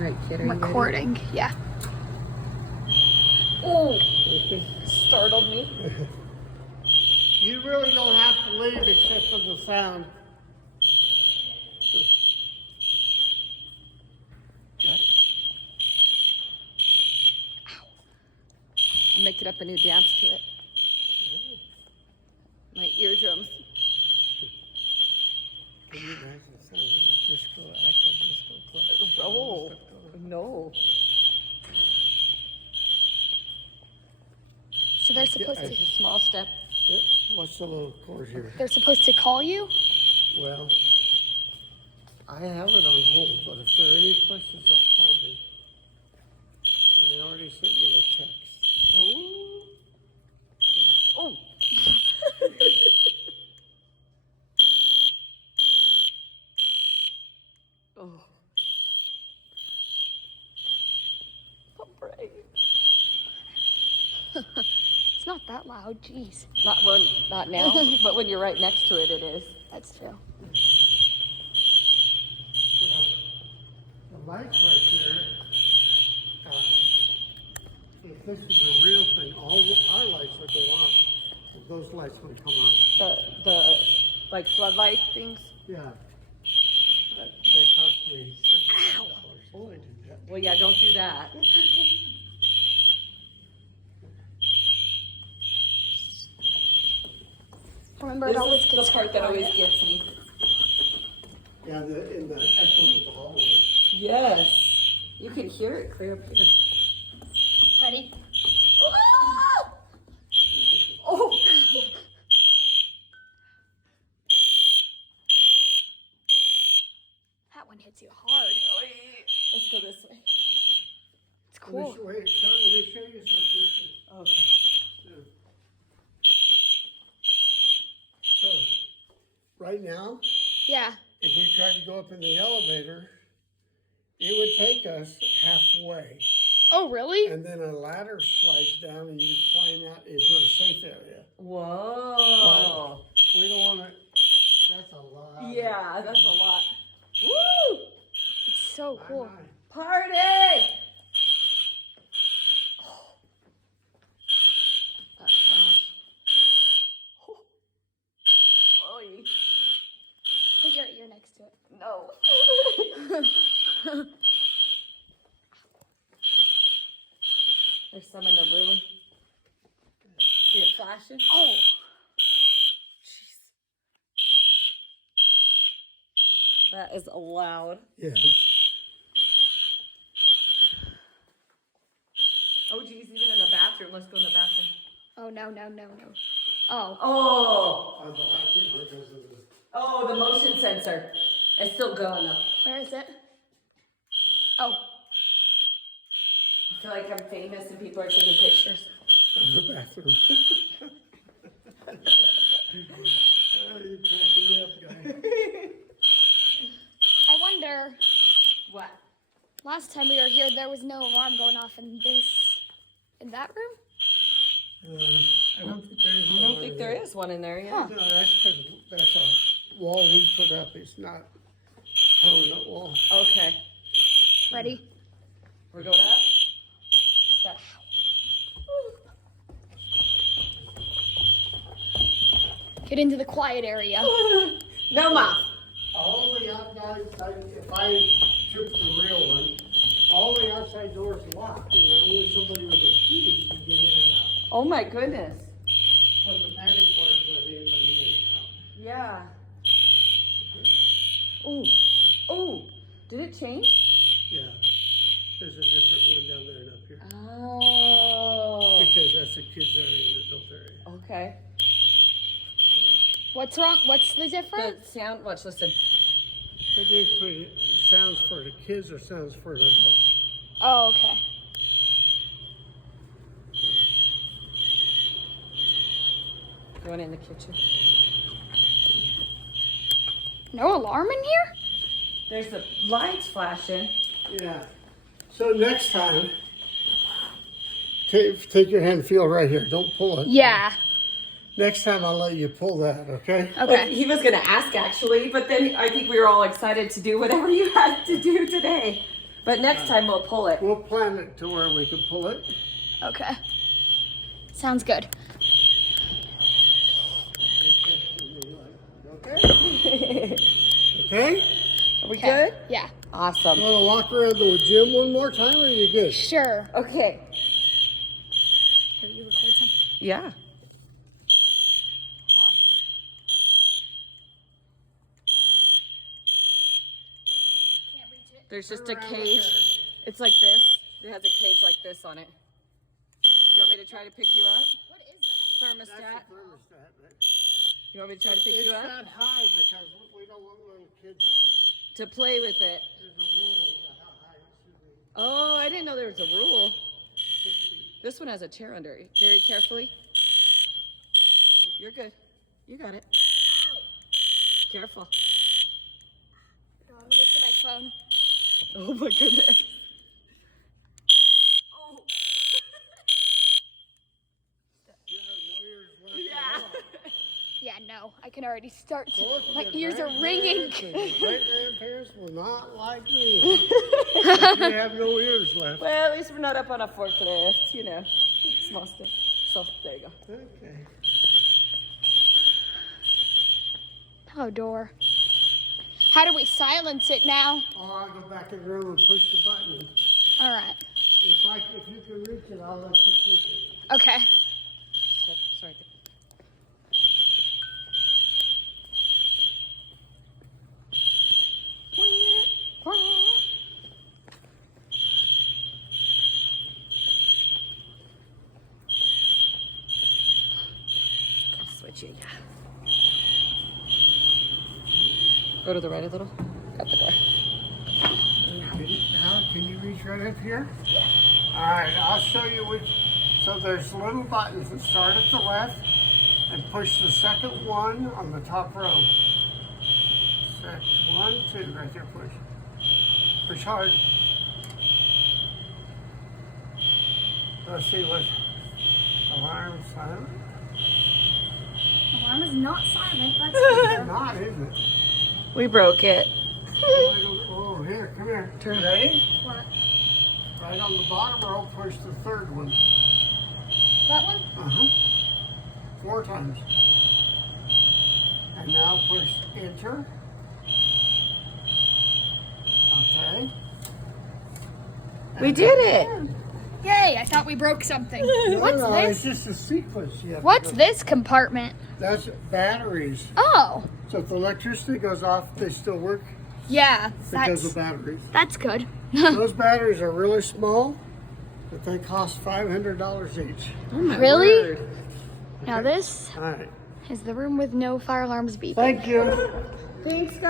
Right, kid, are you Recording, ready? yeah. Oh, startled me. You really don't have to leave except for the sound. Got it? Ow. I'll make it up a new dance to it. My eardrums. Can you imagine sounding like disco, actual disco club? Oh, no. So they're supposed It's to. a small step. What's the little chord here? They're supposed to call you. Well, I have it on hold, but if there are any questions, they'll call me. And they already sent me a text. Oh. Oh. Oh. So brave. It's not that loud. Jeez. Not now, but when you're right next to it, it is. That's true. Well, the lights right there, if this is a real thing, all our lights would go off. Those lights would come on. The like floodlight things. Yeah. That cost me $75 if I did that. Well, yeah, don't do that. Remember, This it always is gets the part that always quiet. gets me. Yeah, in the echo of the hallway. Yes. You can hear it clear up here. Ready? Ah! Oh! That one hits you hard. Let's go this way. It's cool. Let me show you something. Okay. Yeah. So, right now, Yeah. if we tried to go up in the elevator, it would take us halfway. Oh, really? And then a ladder slides down and you climb out into a safe area. Whoa. We don't want to, that's a lot. Yeah, that's a lot. Woo! It's so cool. Party! That flash. Oy. Put your ear next to it. No. There's some in the room. See it flashing? Oh. Jeez. That is loud. Yeah. Oh, geez, even in the bathroom. Let's go in the bathroom. Oh, no. Oh. Oh. Because of the, Oh, the motion sensor. It's still going though. Where is it? Oh. I feel like I'm famous and people are taking pictures. the bathroom. Oh, you're cracking me up, guy. I wonder, What? last time we were here, there was no alarm going off in that room? I don't think there is. I don't think there is one in there, yeah. No, that's because that's a wall we put up. It's not permanent wall. Okay. Ready? We're going up? Step. Get into the quiet area. No, Ma. All the outside, if I took the real one, all the outside doors locked, and only somebody with a key can get in and out. Oh my goodness. But the magic part is let anybody in and out. Yeah. Oh. Oh. Did it change? Yeah. There's a different one down there and up here. Oh. Because that's the kids area and adult area. Okay. What's wrong? What's the The difference? sound, watch, listen. It sounds for the kids or sounds for the adult. Oh, okay. Going in the kitchen. No alarm in here? There's the lights flashing. Yeah. So next time, take your hand, feel right here. Don't pull it. Yeah. Next time I'll let you pull that, okay? Okay. He was going to ask actually, but then I think we were all excited to do whatever you had to do today. But next time we'll pull it. We'll plan it to where we can pull it. Okay. Sounds good. Okay? Okay? Are we Okay. good? Yeah. Awesome. You want to walk around the gym one more time, or are you good? Sure. Okay. Here, you record something? Yeah. Hold on. Can't reach it. There's just a Turn around cage. up It's like this. It has a cage like this on it. You want me to try to pick you up? What is that? That's Thermostat. the thermostat. But You want me to try to pick it's you up? that high because we don't want little kids. To play with it. There's a rule of how high it should be. Oh, I didn't know there was a rule. 6 feet. This one has a chair under it. Very carefully. You're good. You got it. Careful. Oh, let me see my phone. Oh my goodness. Oh. You have no ears left Yeah. at all. Yeah, no. I can already start to. Both of My your ears are ringing. grandparents and your great-grandparents will not like me. You have no ears left. Well, at least we're not up on a forklift, you know. Small stuff. So, there you go. Okay. Oh, door. How do we silence it now? Oh, I'll go back in the room and push the button. All right. If you can reach it, I'll let you push it. Okay. Sorry. Switch it, yeah. Go to the right a little. Got the door. Can you reach right up here? All right, I'll show you which. So there's little buttons that start at the left and push the second one on the top row. Set 1, 2, right there, push. Push hard. Let's see what alarm silent. Alarm is not silent. That's It's not, is it? We broke it. Oh, here, come here. Turn. Ready? What? Right on the bottom row, push the third one. That one? Uh-huh. 4 times. And now push enter. Okay. We did it. Yay! I thought we broke something. What's No, this? it's just a sequence. You have to What's go- this compartment? That's batteries. Oh, So if the electricity goes off, they still work yeah. because of batteries. That's good. Those batteries are really small, but they cost $500 each. Oh my Really? word. Now this All right. is the room with no fire alarms beeping. Thank you. Thanks, guys.